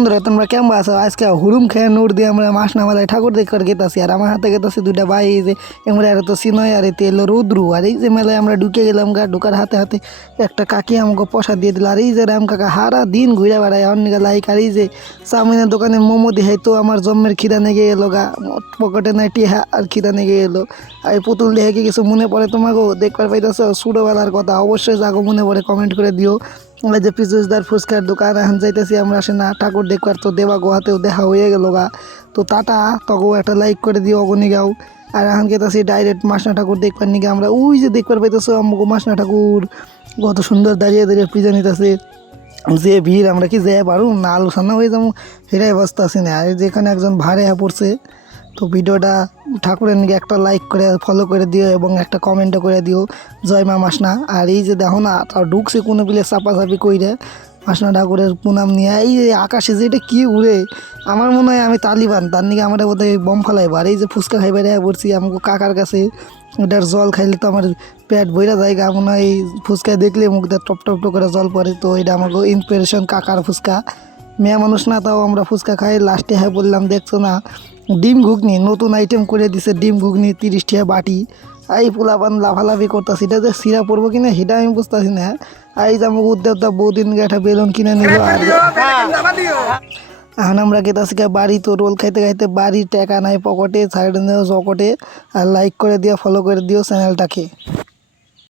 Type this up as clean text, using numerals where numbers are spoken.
বন্ধুরা তোমরা কেমন আছো? আজকে হুড়ুম খেয়ে নোট দিয়ে আমরা মাসনা মালায় ঠাকুর দেখতে গেতাছি। আর আমার হাতে গেতাছি দুইটা ভাই, এই যে এমরা আর তো সিনয় আর এতে এলো রুদ্রু। আর এই যে মেলায় আমরা ঢুকে গেলাম গা, ঢুকার হাতে হাতে একটা কাকি আমাকে প্রসাদ দিয়ে দিল। আর এই যে রাম কাকা হারা দিন ঘুরে বেড়ায় অন্য লাইক। আর এই যে চাউমিনের দোকানে মোমো দিয়ে তো আমার জন্মের খিদা নেগে এলো গা, পকেটে নাই টিহা আর খিদা নেগে এলো। আর এই পুতুল দেখে কি কিছু মনে পড়ে তোমাকেও? দেখবার পাইতেছো ছোটোবেলার কথা? অবশ্যই যাগো মনে পড়ে কমেন্ট করে দিও। আমরা যে পিজুসদার ফুচকার দোকান এখন যাইতেছি আমরা, আসে না ঠাকুর দেখবার। তো দেবা গোহাতেও দেখা হয়ে গেল গা। তো টাটা, তখন একটা লাইক করে দিও অগনি গাও। আর এখন গেতেছি ডাইরেক্ট মাসনা ঠাকুর দেখবার নিকে আমরা। ওই যে দেখবার পাইতেছো আমাকে মাসনা ঠাকুর কত সুন্দর দাঁড়িয়ে দাঁড়িয়ে পিজা নিতেছে। যে ভিড়, আমরা কি যেয়ে পারুম না আলোচনা হয়ে যাবো সেটাই বসতে আসি না। আর যেখানে একজন ভাড়ে পড়ছে। তো ভিডিওটা ঠাকুরের নিকে একটা লাইক করে ফলো করে দিও এবং একটা কমেন্টও করে দিও, জয় মা মাসনা। আর এই যে দেখো না, তাও ঢুকছে কোনো বিলে চাপাচাপি কইরে মাসনা ঠাকুরের প্রণাম নিয়ে। এই যে আকাশে যে এটা কী উড়ে, আমার মনে হয় আমি তালিবান, তার নিকে আমার বোধহয় বম ফালাইব। আর এই যে ফুচকা খাইবার পড়ছি আমাকে কাকার কাছে, ওটার জল খাইলে তো আমার পেট ভইরা জায়গা মনে হয়। এই ফুচকা দেখলে মুখ দিয়ে টপ টপ টপ করে জল পড়ে। তো এটা আমাকে ইন্সপিরেশন কাকার ফুচকা। মেয়ে মানুষ না, তাও আমরা ফুচকা খাই। লাস্টে হ্যাঁ বললাম, দেখছো না ডিম ঘুগনি নতুন আইটেম করে দিছে, ডিম ঘুগনি 30 টাকা বাটি। এই পোলাপান লাফালাফি করতেছি, এটা যে সিরা পড়বো কিনা সেটা আমি বুঝতেছি না। আর এই যে আমাকে উদ্যোক্তা বহুদিন একটা বেলুন কিনে নিল। আর এখন আমরা গেতাছি বাড়ি। তো রোল খাইতে খাইতে বাড়ি, টাকা নাই পকেটে, সাইড জকটে। আর লাইক করে দিও, ফলো করে দিও চ্যানেলটাকে।